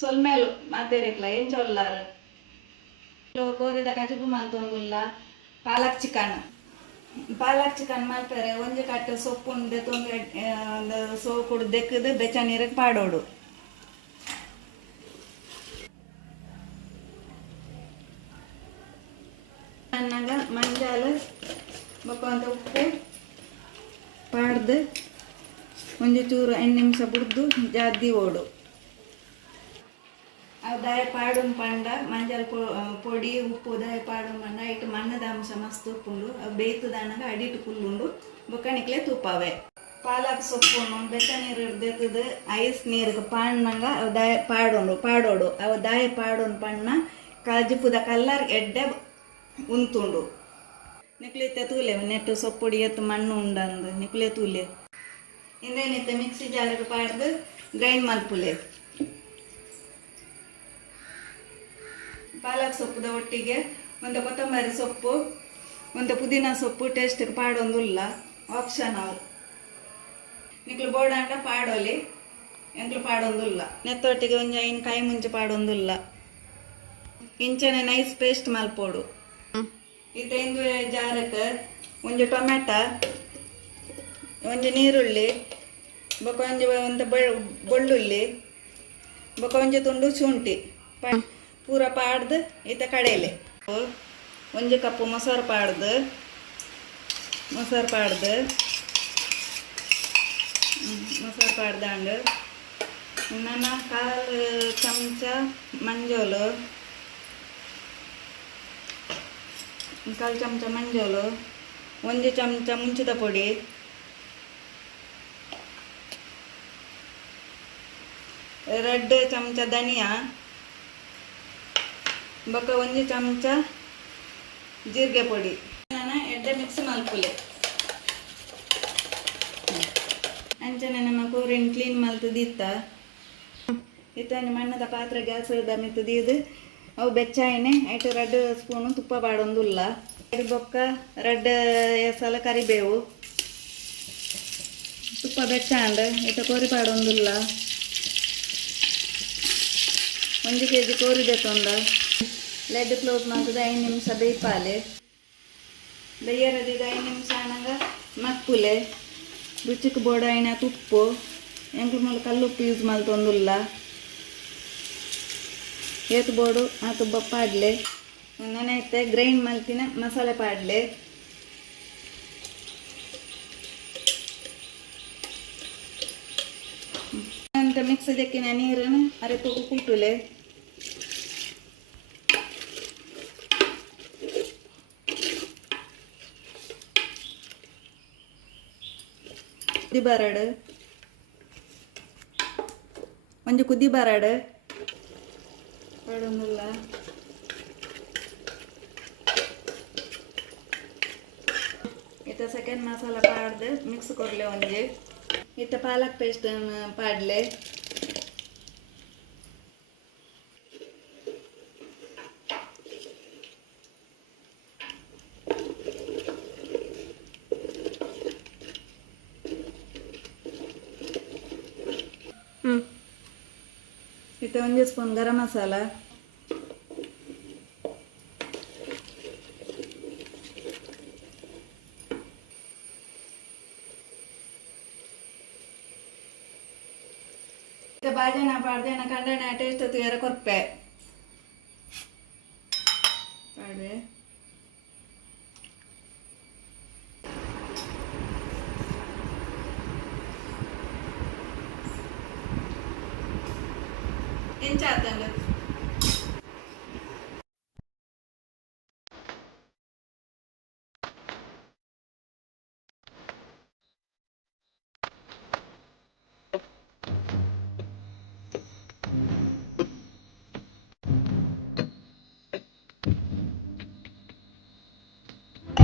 ಸೊಲ್ಮೇಲು ಮಾತೇರಿಕ್ಲ ಏನ್ ಚೊಲ್ಲಾರ ಕೋರಿದ ಕಜಗು ಮಂತೊಂದುಲ್ಲ ಪಾಲಕ್ ಚಿಕನ್ ಮಾಡ್ತಾರೆ ಒಂಜಿ ಕಟ್ಟು ಸೊಪ್ಪು ಉಂಡೆ ತೊಂದ್ರೆ ಸೋಪುಡು ದೆಕ್ಕದು ಬೆಚ್ಚ ನೀರಿಗೆ ಪಾಡೋಡು ಅನ್ನಗ ಮಂಜಾಲ ಬೊಕ್ಕ ಉಪ್ಪು ಪಾಡ್ದು ಒಂಜಿ ಚೂರು 5 ನಿಮಿಷ ಬಿಡ್ದು ಜಾದಿ ಓಡು ದಯ ಪಾಡು ಪಂಡ ಮಂಜಲ್ ಪೊಡಿ ಉಪ್ಪು ದಯ ಪಾಡು ಪಂಡ ಇಟ್ಟು ಮಣ್ಣದ ಅಂಶ ಮಸ್ತ್ ಉಪ್ಪುಂಡು ಅವು ಬೇಯ್ತದನ್ನಾಗ ಅಡಿಟ್ಟು ಕುಲ್ಲುಂಡು ಬೊಕ್ಕಣಿಕ್ಲೆ ತುಪ್ಪವೆ ಪಾಲಕ್ ಸೊಪ್ಪು ಬೆಚ್ಚ ನೀರು ಹಿಡ್ದೆತ್ತದು ಐಸ್ ನೀರಿಗೆ ಪಾಡ್ನಂಗ ಅವು ದಯ ಪಾಡೋಡು ಅವು ದಯ ಪಾಡೋನ್ ಪಣ್ಣ ಕಜಿಪುದ ಕಲ್ಲರ್ ಎಡ್ಡೆ ಉಂತುಂಡು ನಿಕ್ಲೆತ್ತೆ ತೂಲೆ ನೆಟ್ಟು ಸೊಪ್ಪುಡಿ ಎತ್ತು ಮಣ್ಣು ಉಂಡಂದು ನಿಕ್ಲೆ ತೂಲೆ ಇಂದೇನಿತ್ತೆ ಮಿಕ್ಸಿ ಜಾರಿಗೆ ಪಾಡ್ದು ಗ್ರೈಂಡ್ ಮಲ್ಪುಲೆ ಪಾಲಕ್ ಸೊಪ್ಪುದ ಒಟ್ಟಿಗೆ ಒಂದು ಕೊತ್ತಂಬರಿ ಸೊಪ್ಪು ಒಂದು ಪುದೀನ ಸೊಪ್ಪು ಟೇಸ್ಟಿಗೆ ಪಾಡೊಂದುಲ್ಲ ಆಪ್ಷನ್ ಅವು ನಿಕ್ಲು ಬೋಡಾಂಡ ಪಾಡೋಲಿ ಎಂಕ್ಲು ಪಾಡೊಂದುಲ್ಲ ನೆತ್ತೊಟ್ಟಿಗೆ ಒಂಜಿ 5 ಕಾಯಿ ಮುಂಚೆ ಪಾಡೊಂದುಲ್ಲ ಇಂಚನೆ ನೈಸ್ ಪೇಸ್ಟ್ ಮಲ್ಪೋಡು ಇದೊಂದು ಜಾರಕ್ಕೆ ಒಂಜಿ ಟೊಮೆಟೊ ಒಂಜಿ ನೀರುಳ್ಳಿ ಬೊಕ್ಕ ಒಂದು ಬೆಳ್ಳುಳ್ಳಿ ಬೊಕ್ಕ ಒಂಜಿ ತುಂಡು ಶುಂಠಿ ಪೂರ ಪಾಡ್ದು ಈತ ಕಡೆಯಲೆ ಒಂಜಿ ಕಪ್ಪು ಮೊಸರು ಪಾಡ್ದು ಮೊಸರು ಪಾಡ್ದಾಂಡು ನನ್ನ 1/4 ಚಮಚ ಮಂಜೋಲು 1/4 ಚಮಚ ಮಂಜೋಲು 1 ಚಮಚ ಮುಂಚಿದ ಪೊಡಿ ರೆಡ್ ಚಮಚ ಧನಿಯಾ ಬೊಕ್ಕ 1 ಚಮಚ ಜೀರಿಗೆ ಪೊಡಿ ನಾನು ಎಡ್ಡೆ ಮಿಕ್ಸ್ ಮಲ್ಪುಲೆ ಅಂಚನೆ ನಮ್ಮ ಕೂರಿನ ಕ್ಲೀನ್ ಮಲ್ತದಿತ್ತ ಇತ್ತನೆ ಮಣ್ಣದ ಪಾತ್ರೆ ಗ್ಯಾಸ್ ಮಿತ್ತದಿದ್ದು ಅವು ಬೆಚ್ಚಾಯಿನೆ ಐಟು 2 ಸ್ಪೂನು ತುಪ್ಪ ಬಾಡೊಂದುಲ್ಲ ಬೊಕ್ಕ 2 ಎಸಲ ಕರಿಬೇವು ತುಪ್ಪ ಬೆಚ್ಚಾಂಡು ಇತ್ತ ಕೋರಿ ಪಾಡೊಂದುಲ್ಲ 1 kg ಕೋರಿ ಬೆತ್ತೊಂದ ಲೆಡ್ ಕ್ಲೋಸ್ ಮಾಡ್ತದೆ 5 ನಿಮಿಷ ಬೇಯ್ಪಾಲೆ ಬೇಯರದಿದ 5 ನಿಮಿಷ ಆನಾಗ ಮಕ್ಕುಲೆ ರುಚಿಗೆ ಬೋಡ ಐನ ತುಪ್ಪು ಎಂಕ್ಲು ಮೂಲ ಕಲ್ಲುಪ್ಪು ಯೂಸ್ ಮಲ್ತೊಂದುಲ್ಲ ಏತು ಬೋಡು ಆ ತುಪ್ಪ ಪಾಡ್ಲೆ ನೆನೈತೆ ಗ್ರೈಂಡ್ ಮಲ್ತಿನ ಮಸಾಲೆ ಪಾಡ್ಲೆ ಅಂತ ಮಿಕ್ಸ್ ದಕ್ಕಿನ ನೀರನ್ನು ಅರೆತು ಕೂಟುಲೆ ಕುದಿ ಬರಡು ಒಂಜಿ ಕುದಿ ಬರಡು ಪಡೊಂದುಲ್ಲ ಇತ್ತ ಸೆಕೆಂಡ್ ಮಸಾಲ ಪಾಡ್ದು ಮಿಕ್ಸ್ ಕೊಡ್ಲೆ ಒಂಜಿ ಇತ್ತ ಪಾಲಕ್ ಪೇಸ್ಟ್ ಪಾಡ್ಲೆ ಇತ್ತ 1 ಸ್ಪೂನ್ ಗರಂ ಮಸಾಲ ಇತ್ತ ಬಾಜನ ಪಾಡ್ದೇನ ಕಂಡನ ಟೇಸ್ಟ್ ತುಯರ ಕೊರ್ಪೆ ಪಾಡ್ವೆ ಎಂಚಾತಂಡು